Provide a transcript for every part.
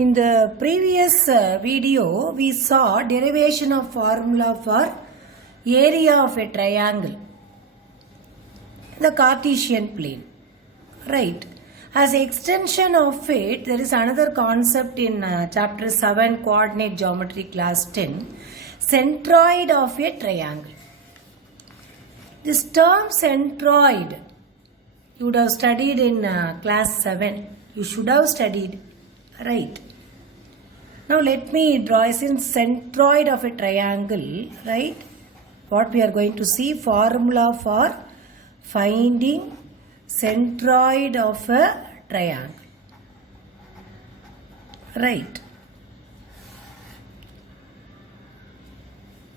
In the previous video, we saw derivation of formula for area of a triangle, the Cartesian plane, right? As extension of it, there is another concept in chapter 7, coordinate geometry, class 10, centroid of a triangle. This term centroid, you would have studied in class 7. You should have studied, right? Now let me draw since centroid of a triangle, right? What we are going to see, formula for finding centroid of a triangle, right?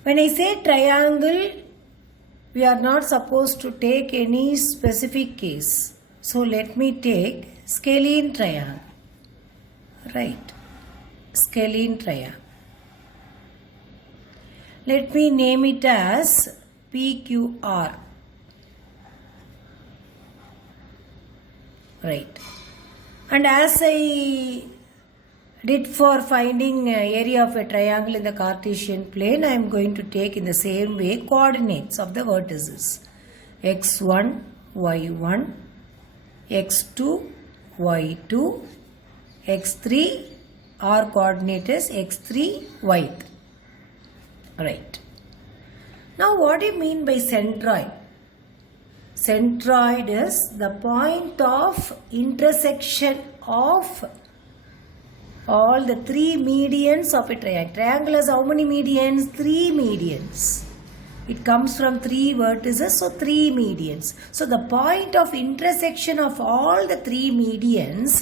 When I say triangle, we are not supposed to take any specific case. So let me take scalene triangle, right? Scalene triangle. Let me name it as PQR, right? And as I did for finding area of a triangle in the Cartesian plane, I am going to take in the same way coordinates of the vertices. x1, y1, x2, y2, x3, our coordinate is x3, y3. Right. Now what do you mean by centroid? Centroid is the point of intersection of all the three medians of a triangle. Triangle has how many medians? 3 medians. It comes from 3 vertices, so 3 medians. So the point of intersection of all the 3 medians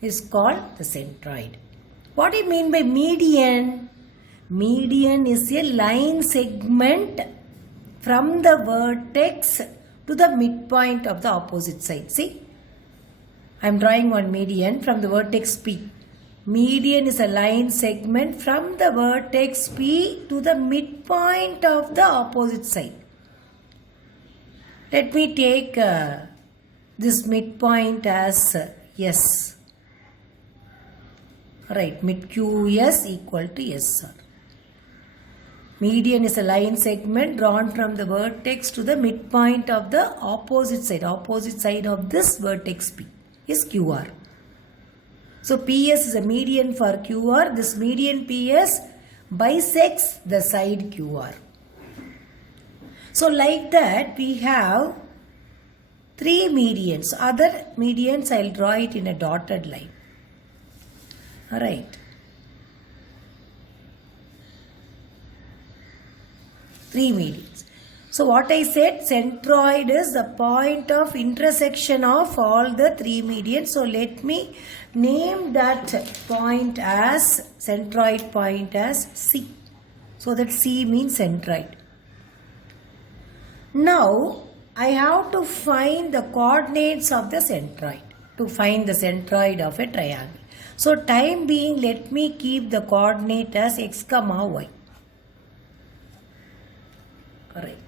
is called the centroid. What do you mean by median? Median is a line segment from the vertex to the midpoint of the opposite side. See, I am drawing one median from the vertex P. Median is a line segment from the vertex P to the midpoint of the opposite side. Let me take this midpoint as S. Right, mid QS equal to SR. Median is a line segment drawn from the vertex to the midpoint of the opposite side. Opposite side of this vertex P is QR. So PS is a median for QR. This median PS bisects the side QR. So like that we have 3 medians. Other medians I will draw it in a dotted line. Alright. 3 medians. So what I said, centroid is the point of intersection of all the 3 medians. So let me name that point as, centroid point as C. So that C means centroid. Now I have to find the coordinates of the centroid to find the centroid of a triangle. So time being, let me keep the coordinate as x comma y. Correct.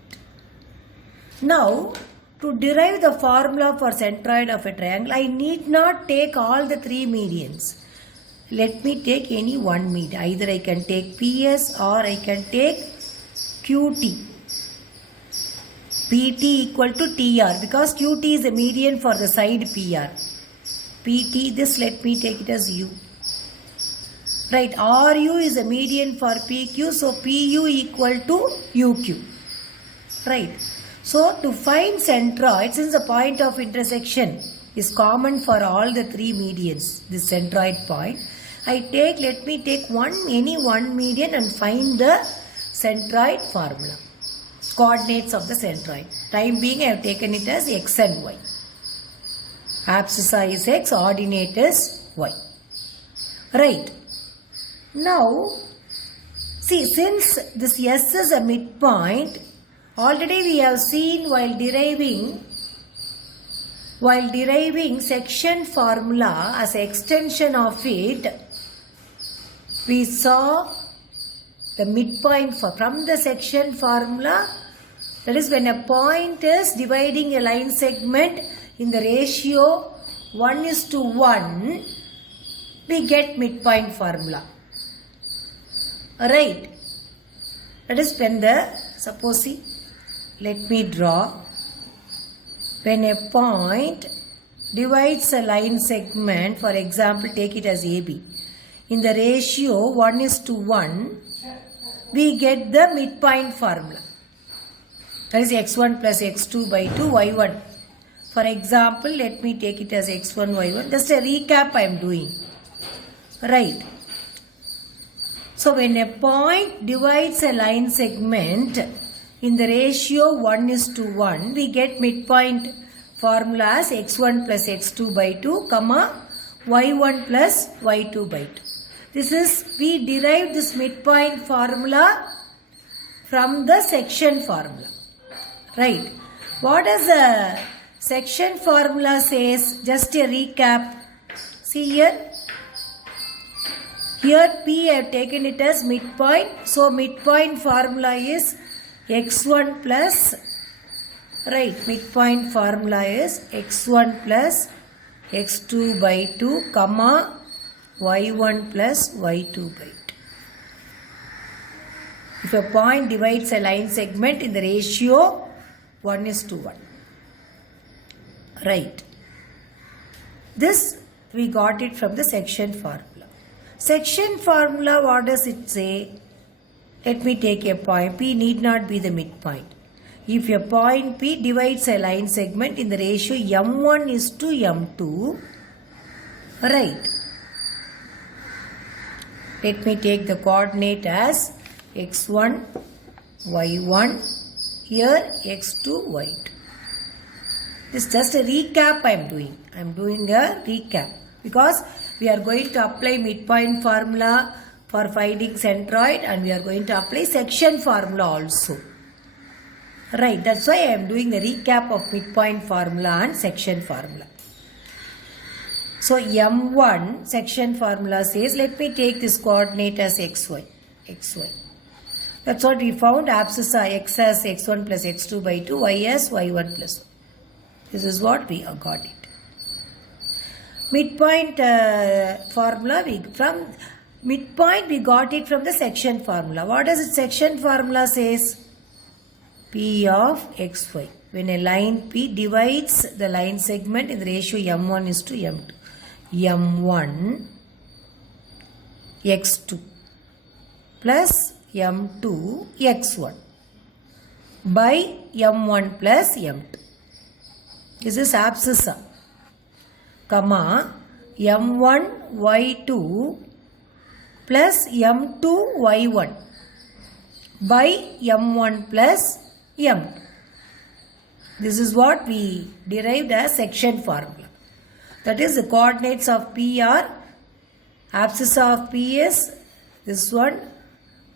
Now, to derive the formula for centroid of a triangle, I need not take all the 3 medians. Let me take any one median. Either I can take PS or I can take QT. PT equal to TR because QT is the median for the side PR. PT, this let me take it as U. Right, RU is a median for PQ, so PU equal to UQ. Right. So to find centroid, since the point of intersection is common for all the 3 medians, this centroid point, I take, let me take any one median and find the centroid formula. Coordinates of the centroid. Time being, I have taken it as x and y. Abscissa is x, ordinate is y. Right. Now, see, since this S is a midpoint, already we have seen while deriving section formula as extension of it, we saw the midpoint from the section formula. That is when a point is dividing a line segment in the ratio 1:1, we get midpoint formula. Alright. Let us when suppose see, let me draw. When a point divides a line segment, for example, take it as AB. In the ratio 1:1, we get the midpoint formula. That is x1 plus x2 by 2 y1. For example, let me take it as x1 y1. Just a recap I am doing. Right. So when a point divides a line segment in the ratio 1:1, we get midpoint formula as x1 plus x2 by 2, comma y1 plus y2 by 2. This is, we derived this midpoint formula from the section formula. Right. What does the section formula says? Just a recap. See here. Here P I have taken it as midpoint. So midpoint formula is x1 plus, right, midpoint formula is x1 plus x2 by 2, comma y1 plus y2 by 2. If a point divides a line segment in the ratio 1:1. Right. This we got it from the section formula. Section formula, what does it say? Let me take a point. P need not be the midpoint. If a point P divides a line segment in the ratio m1:m2, right. Let me take the coordinate as x1, y1, here x2, y2. This is just a recap I am doing. I am doing a recap because we are going to apply midpoint formula for finding centroid and we are going to apply section formula also. Right, that's why I am doing the recap of midpoint formula and section formula. So M1 section formula says, let me take this coordinate as xy. That's what we found. Abscissa x as x1 plus x2 by 2, y as y1 plus 1. This is what we got it. Midpoint formula, from midpoint we got it from the section formula. What does the section formula says? P of xy. When a line P divides the line segment in the ratio m1:m2. m1 x2 plus m2 x1 by m1 plus m2. This is abscissa, comma m1 y2 plus m2 y1 by m1 plus m2. This is what we derived as section formula. That is, the coordinates of P are, abscissa of P is this one,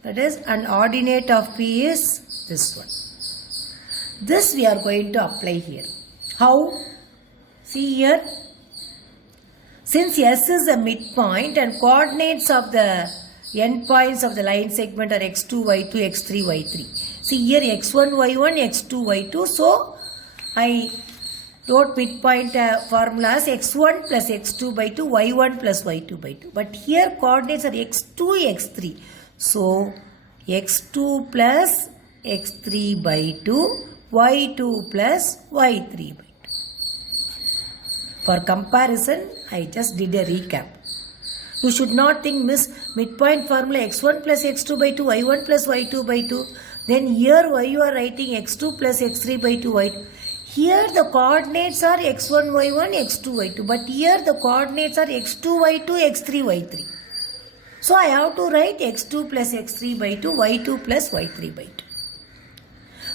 that is, and ordinate of P is this one. This we are going to apply here. How? See here. Since S is a midpoint and coordinates of the endpoints of the line segment are x2, y2, x3, y3. See here x1, y1, x2, y2. So, I wrote midpoint formula as x1 plus x2 by 2, y1 plus y2 by 2. But here coordinates are x2, x3. So, x2 plus x3 by 2, y2 plus y3 by 2. For comparison, I just did a recap. You should not think midpoint formula x1 plus x2 by 2, y1 plus y2 by 2. Then here why you are writing x2 plus x3 by 2, y2. Here the coordinates are x1, y1, x2, y2. But here the coordinates are x2, y2, x3, y3. So I have to write x2 plus x3 by 2, y2 plus y3 by 2.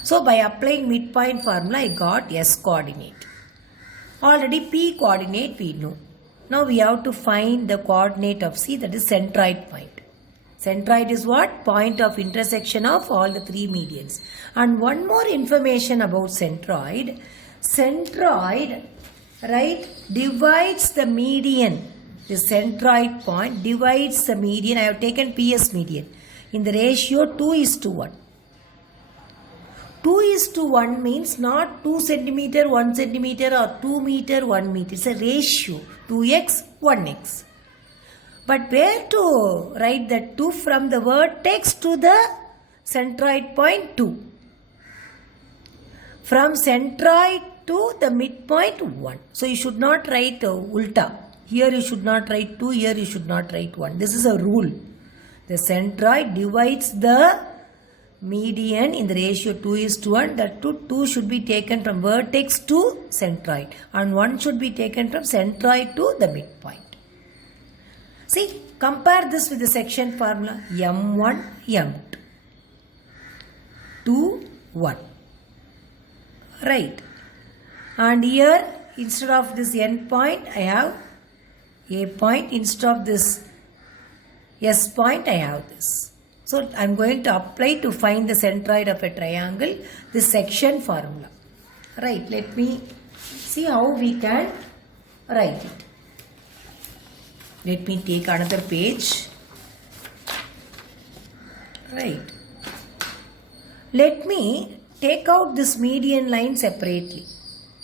So by applying midpoint formula, I got S coordinate. Already P coordinate we know. Now we have to find the coordinate of C, that is centroid point. Centroid is what? Point of intersection of all the three medians. And one more information about centroid. Centroid, right, divides the median. The centroid point divides the median. I have taken P as median in the ratio 2:1. 2:1 means not 2 centimeter, 1 centimeter or 2 meter, 1 meter. It's a ratio 2x, 1x. But where to write that 2? From the vertex to the centroid point 2. From centroid to the midpoint 1. So you should not write ulta. Here you should not write 2, here you should not write 1. This is a rule. The centroid divides the median in the ratio 2:1. That 2 should be taken from vertex to centroid and 1 should be taken from centroid to the midpoint. See, compare this with the section formula M1, M2. 2, 1. Right. And here, instead of this n point, I have a point. Instead of this s point, I have this. So, I am going to apply to find the centroid of a triangle, this section formula. Right. Let me see how we can write it. Let me take another page. Right. Let me take out this median line separately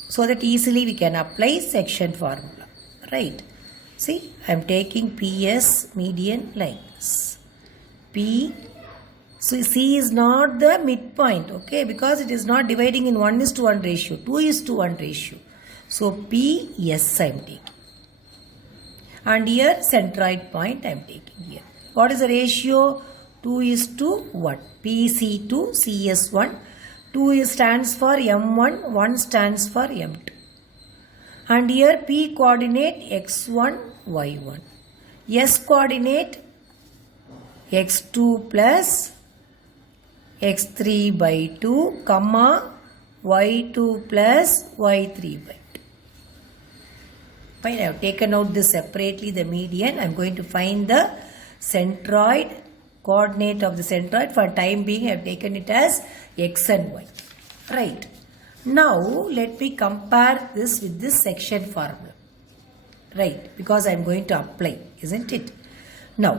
so that easily we can apply section formula. Right. See, I am taking PS median lines. P. So C is not the midpoint, okay, because it is not dividing in 1:1 ratio, 2:1 ratio. So P, yes, I am taking. And here centroid point I am taking here. What is the ratio? 2:1. PC2, CS1. 2 stands for M1, 1 stands for M2. And here P coordinate X1, Y1. S coordinate X2 plus X3 by 2, comma Y2 plus Y3 by 2. Fine, I have taken out this separately, the median. I am going to find the centroid, coordinate of the centroid. For time being, I have taken it as X and Y. Right. Now, let me compare this with this section formula. Right, because I am going to apply, isn't it? Now,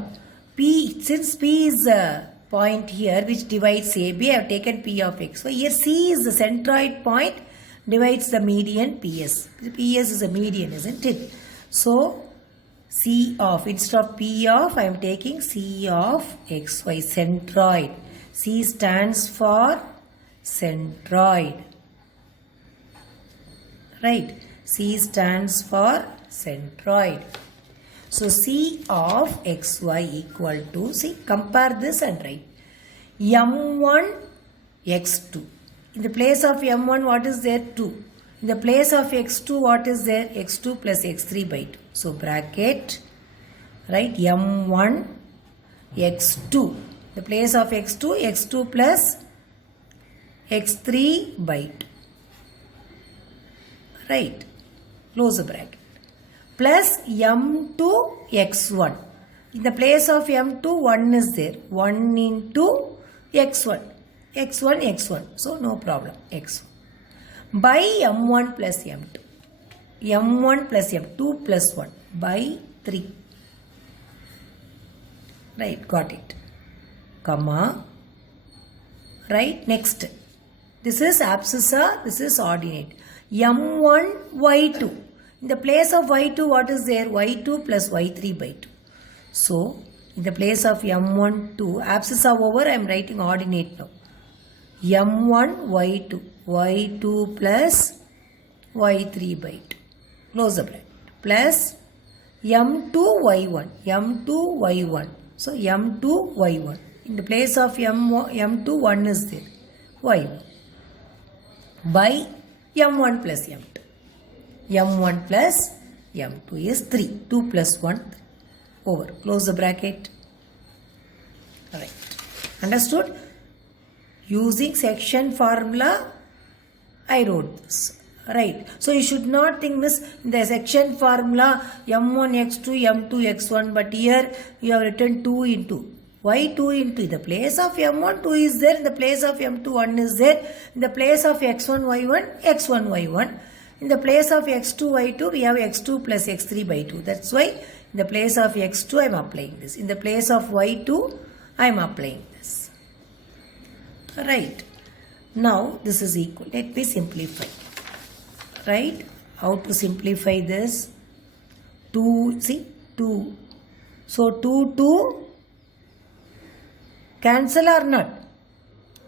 P, since P is a point here which divides AB, I have taken P of XY. Here C is the centroid point, divides the median PS. PS is a median, isn't it? So, C of, instead of P of, I am taking C of XY, centroid. C stands for centroid. Right. C stands for centroid. So, C of XY equal to, see, compare this and write M1, X2. In the place of M1, what is there? 2. In the place of X2, what is there? X2 plus X3 by 2. So, bracket, right, M1, X2. The place of X2, X2 plus X3 by 2. Right, close the bracket. Plus M2, X1. In the place of M2, 1 is there. 1 into X1. X1, X1. So, no problem. X1. By M1 plus M2. M1 plus M2 plus 1. By 3. Right, got it. Comma. Right, next. This is abscissa, this is ordinate. M1, Y2. In the place of Y2, what is there? Y2 plus Y3 by 2. So, in the place of M1, 2, abscissa over, I am writing ordinate now. M1, Y2. Y2 plus Y3 by 2. Close the bracket. Plus M2, Y1. M2, Y1. So, M2, Y1. In the place of M2, 1 is there. Y1. By M1 plus M2. M1 plus M2 is 3. 2 plus 1, 3. Over. Close the bracket. Right. Understood? Using section formula, I wrote this. Right. So, you should not think this in the section formula M1, X2, M2, X1. But here, you have written 2 into. Why 2 into? In the place of M1, 2 is there. In the place of M2, 1 is there. In the place of X1, Y1, X1, Y1. In the place of X2, Y2, we have X2 plus X3 by 2. That's why in the place of X2, I am applying this. In the place of Y2, I am applying this. Right. Now, this is equal. Let me simplify. Right. How to simplify this? 2, see, 2 So 2 cancel or not?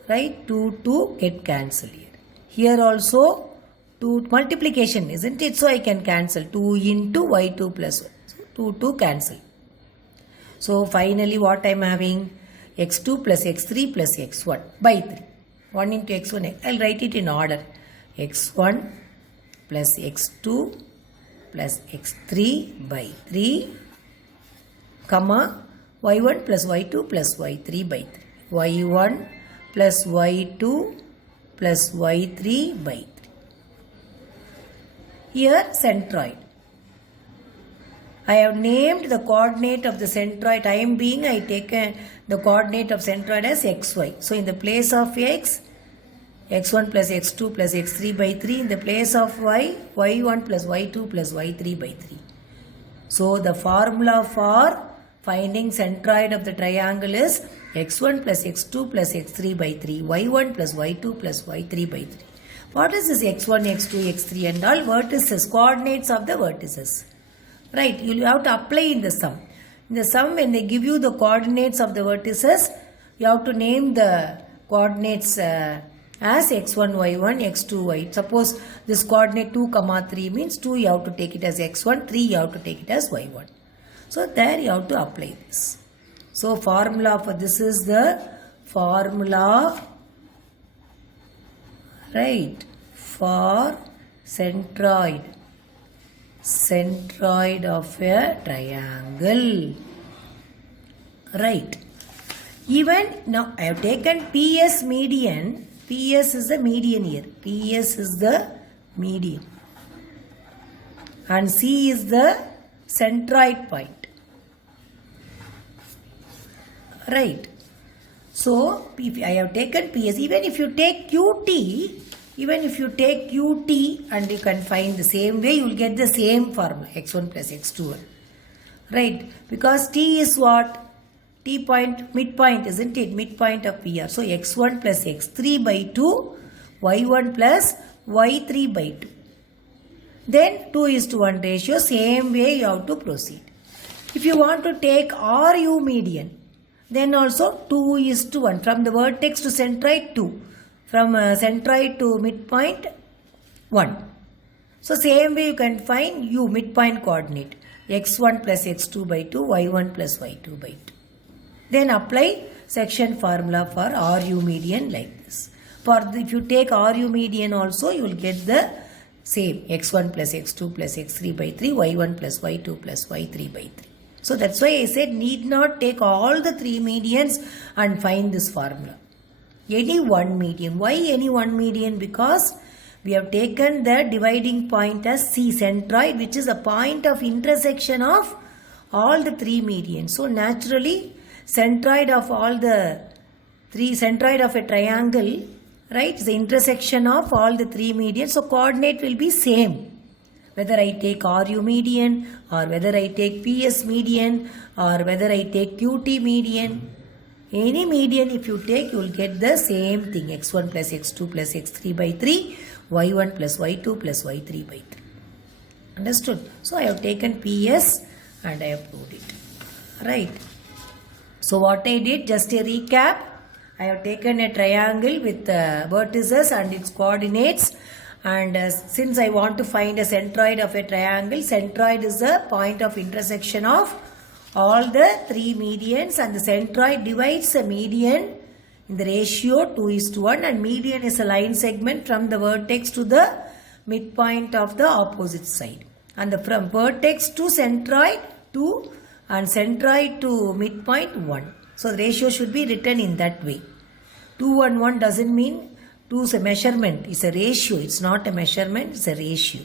Right? 2 get cancelled here. Here also 2 multiplication, isn't it? So I can cancel 2 into y2 plus 1. So 2 cancel. So finally what I am having? x2 plus x3 plus x1 by 3. 1 into x1. I'll write it in order. x1 plus x2 plus x3 by 3, comma y1 plus y2 plus y3 by 3. y1 plus y2 plus y3 by 3. Here centroid. I have named the coordinate of the centroid. Time being, I take the coordinate of centroid as xy. So in the place of x, x1 plus x2 plus x3 by 3. In the place of y, y1 plus y2 plus y3 by 3. So the formula for finding centroid of the triangle is x1 plus x2 plus x3 by 3, y1 plus y2 plus y3 by 3. What is this x1, x2, x3 and all? Vertices, coordinates of the vertices. Right, you have to apply in the sum. In the sum, when they give you the coordinates of the vertices, you have to name the coordinates as x1, y1, x2, y. Suppose this coordinate 2, 3 means 2 you have to take it as x1, 3 you have to take it as y1. So there you have to apply this. So formula for this is the formula, right, for centroid of a triangle. Right. Even now I have taken PS median. PS is the median here. PS is the median. And C is the centroid point. Right. So if I have taken PS, even if you take QT, and you can find the same way, you will get the same formula, x1 plus x2. Right. Because T is what? T point, midpoint, isn't it? Midpoint of PR. So x1 plus x3 by 2, y1 plus y3 by 2. Then 2:1 ratio, same way you have to proceed. If you want to take RU median, then also 2:1. From the vertex to centroid, 2. From centroid to midpoint, 1. So same way you can find U, midpoint coordinate. x1 plus x2 by 2, y1 plus y2 by 2. Then apply section formula for RU median like this. If you take RU median also, you will get the same x1 plus x2 plus x3 by 3, y1 plus y2 plus y3 by 3. So that's why I said need not take all the 3 medians and find this formula. Any one median. Why any one median? Because we have taken the dividing point as C, centroid, which is a point of intersection of all the 3 medians. So naturally, centroid of all the 3, centroid of a triangle, right, is the intersection of all the 3 medians. So coordinate will be same. Whether I take RU median or whether I take PS median or whether I take QT median. Any median if you take, you will get the same thing. x1 plus x2 plus x3 by 3, y1 plus y2 plus y3 by 3. Understood? So I have taken PS and I have proved it. Right. So what I did, just a recap. I have taken a triangle with vertices and its coordinates. And since I want to find a centroid of a triangle, centroid is the point of intersection of all the 3 medians, and the centroid divides a median in the ratio 2:1, and median is a line segment from the vertex to the midpoint of the opposite side. And from vertex to centroid 2 and centroid to midpoint 1. So the ratio should be written in that way. 2 and 1 doesn't mean 2 is a measurement, it's a ratio. It's not a measurement, it's a ratio.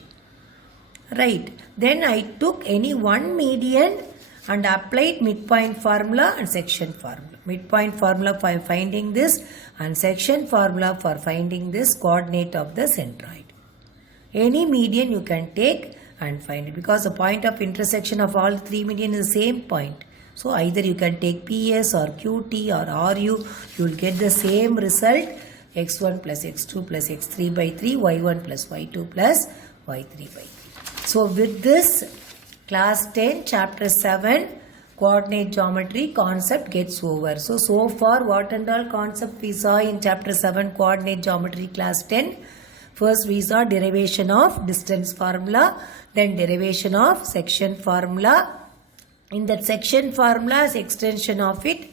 Right. Then I took any one median and applied midpoint formula and section formula. Midpoint formula for finding this and section formula for finding this coordinate of the centroid. Any median you can take and find it, because the point of intersection of all 3 median is the same point. So either you can take PS or QT or RU, you will get the same result, x1 plus x2 plus x3 by 3, y1 plus y2 plus y3 by 3. So with this, class 10 chapter 7 coordinate geometry concept gets over. So far what and all concept we saw in chapter 7 coordinate geometry class 10. First we saw derivation of distance formula, then derivation of section formula. In that section formula, as extension of it,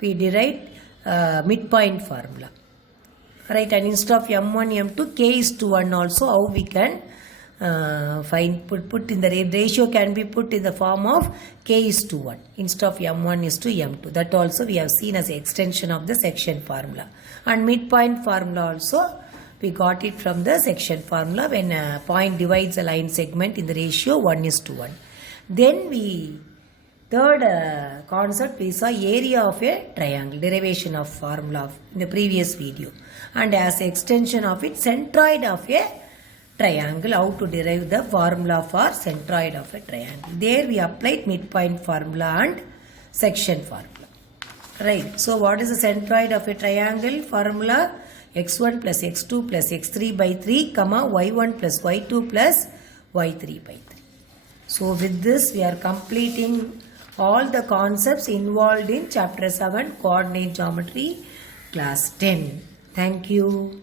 we derived midpoint formula. Right, and instead of m1, m2, k is to 1 also, how we can find, put in the ratio can be put in the form of k is to 1 instead of m1 is to m2. That also we have seen as an extension of the section formula. And midpoint formula also, we got it from the section formula when a point divides a line segment in the ratio 1 is to 1. Then third concept we saw area of a triangle, derivation of formula in the previous video. And as extension of it, centroid of a triangle, how to derive the formula for centroid of a triangle. There we applied midpoint formula and section formula. Right. So what is the centroid of a triangle formula? x1 plus x2 plus x3 by 3, comma y1 plus y2 plus y3 by 3. So with this we are completing all the concepts involved in chapter 7 coordinate geometry class 10. Thank you.